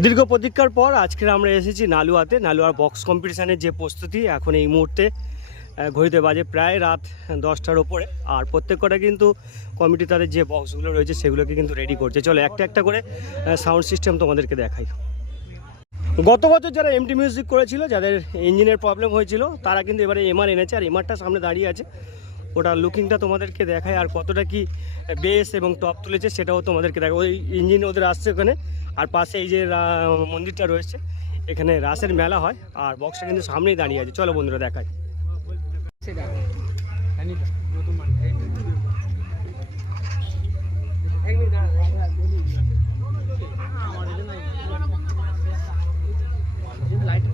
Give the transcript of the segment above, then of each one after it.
দীর্ঘ প্রতীক্ষার পর আজকে আমরা এসেছি নালুয়াতে। নালুয়ার বক্স কম্পিটিশানের যে প্রস্তুতি, এখন এই মুহূর্তে ঘড়িতে বাজে প্রায় রাত দশটার ওপরে। আর প্রত্যেক কটা কিন্তু কমিটি তাদের যে বক্সগুলো রয়েছে, সেগুলোকে কিন্তু রেডি করছে। চলো, একটা একটা করে সাউন্ড সিস্টেম তোমাদেরকে দেখাই। গত বছর যারা এমটি মিউজিক করেছিল, যাদের ইঞ্জিনের প্রবলেম হয়েছিল, তারা কিন্তু এবারে এমআর এনেছে, আর এমআরটা সামনে দাঁড়িয়ে আছে। ওটা লুকিংটা তোমাদেরকে দেখায় আর কতটা কি বেস এবং টপ তুলেছে সেটাও তোমাদেরকে দেখায় ওই ইঞ্জিন ওদের আসছে ওখানে আর পাশে এই যে মন্দিরটা রয়েছে এখানে রাসের মেলা হয় আর বক্সটা কিন্তু সামনেই দাঁড়িয়ে আছে চলো বন্ধুরা দেখায় সেটা জানি তো নতুন মানে এই এক মিনিট দাঁড়া, দাঁড়া, বলি। আমার এটা নাই। কিন্তু লাইট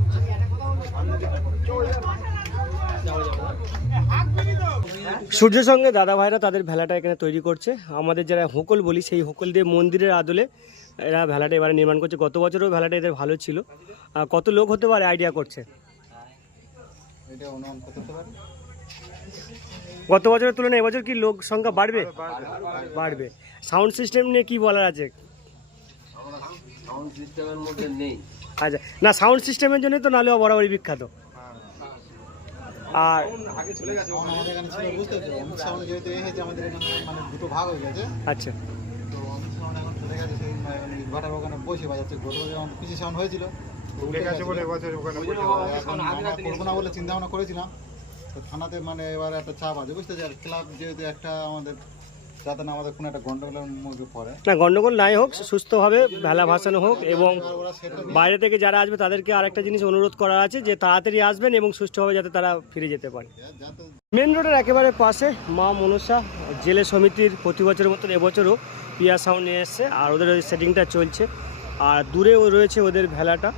যাও যাও সূর্যের সঙ্গে দাদা ভাইরা তাদের ভেলাটা এখানে তৈরি করছে। আমাদের যারা হোকল বলি সেই হোকল দিয়ে মন্দিরের আদলে এরা ভেলাটা এবারে নির্মাণ করছে। গত বছরও ভেলাটা এদের ভালো ছিল। কত লোক হতে পারে আইডিয়া করছে? গত বছরের তুলনায় এবছর কি লোক সংখ্যা বাড়বে? বাড়বে। সাউন্ড সিস্টেম নিয়ে কি বলার আছে? আচ্ছা না সাউন্ড সিস্টেমের জন্যই তো নালেও বরাবরই বিখ্যাত। আর আমাদের এখানে ছিল বুঝতে পারছ অমিত যেহেতু এ হয়েছে আমাদের এখানে মানে দুটো ভাগ হয়ে গেছে আচ্ছা। তো অমিত এখন চলে গেছে সেই মানে ওখানে বসে বাজাচ্ছে গত বছর যেমন পিসি সাউন্ড হয়েছিল উঠে গেছে বলে এবছর ওখানে এখন করব না বলে চিন্তা ভাবনা করেছিলাম। তো থানাতে মানে এবার একটা চাপ আছে বুঝতে পারছি আর ক্লাব যেহেতু একটা আমাদের না গন্ডগোল নাই হোক, সুস্থভাবে ভেলা ভাসানো হোক এবং বাইরে থেকে যারা আসবে তাদেরকে আরেকটা জিনিস অনুরোধ করা আছে যে তাড়াতাড়ি আসবেন এবং সুস্থভাবে যাতে তারা ফিরে যেতে পারে। মেন রোডের একেবারে পাশে মা মনসা জেলে সমিতির প্রতি বছরের মতন এবছরও পিয়া সাউন্ড নিয়ে এসছে আর ওদের ওই সেটিংটা চলছে। আর দূরেও রয়েছে ওদের ভেলাটা।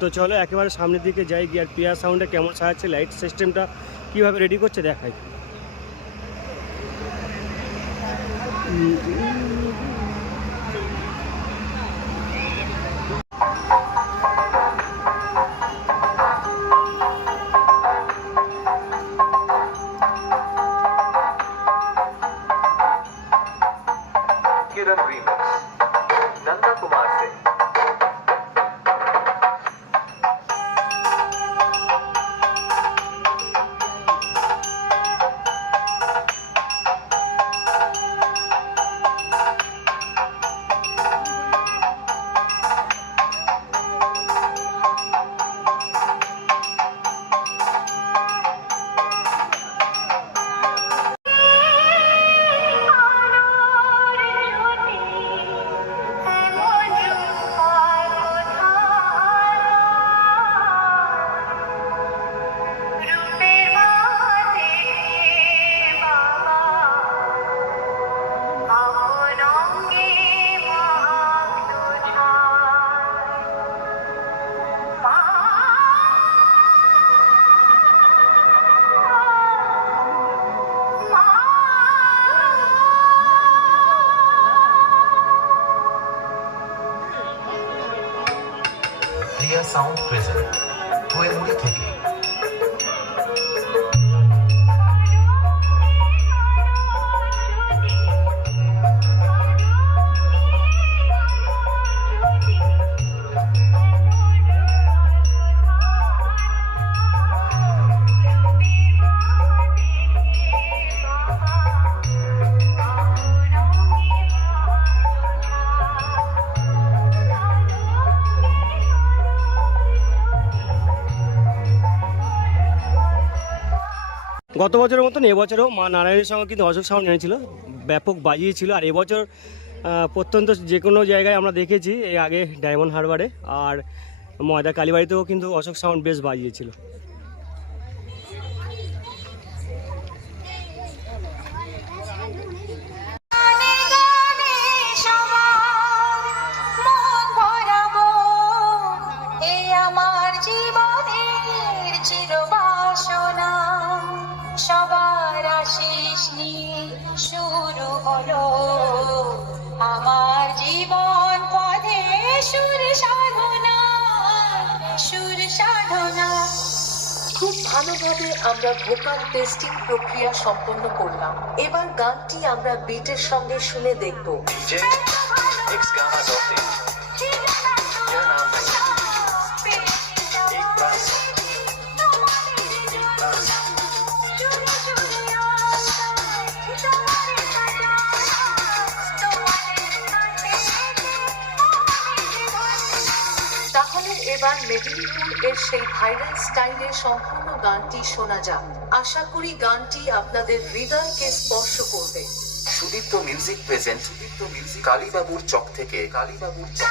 তো চলো একেবারে সামনের দিকে যাই গিয়ে আর পিয়া সাউন্ডে কেমন সাজাচ্ছে লাইট সিস্টেমটা কীভাবে রেডি করছে দেখাই। Mm-hmm. প্রিয়া সাউন্ড প্রেজেন্ট কোয়েলমুড়ি থেকে গত বছরের মতন, এবছরও মা নারায়ণের সঙ্গে কিন্তু অশোক সাউন্ড এনেছিল, ব্যাপক বাজিয়েছিল। আর এবছর প্রত্যন্ত যে কোনো জায়গায় আমরা দেখেছি এই আগে ডায়মন্ড হারবারে, আর ময়দা কালীবাড়িতেও কিন্তু অশোক সাউন্ড বেশ বাজিয়েছিল। সুর সাধনা সুর সাধনা। খুব ভালোভাবে আমরা ভোকাল টেস্টিং প্রক্রিয়া সম্পন্ন করলাম। এবার গানটি আমরা বিটের সঙ্গে শুনে দেখব। এবার মেদিনীপুর এর সেই ভাইরাল স্টাইলে সম্পূর্ণ গানটি শোনা যাক। আশা করি গানটি আপনাদের হৃদয়কে স্পর্শ করবে। Sudipta music present Sudipta music কালীবাবুর চক থেকে। কালীবাবুর চক।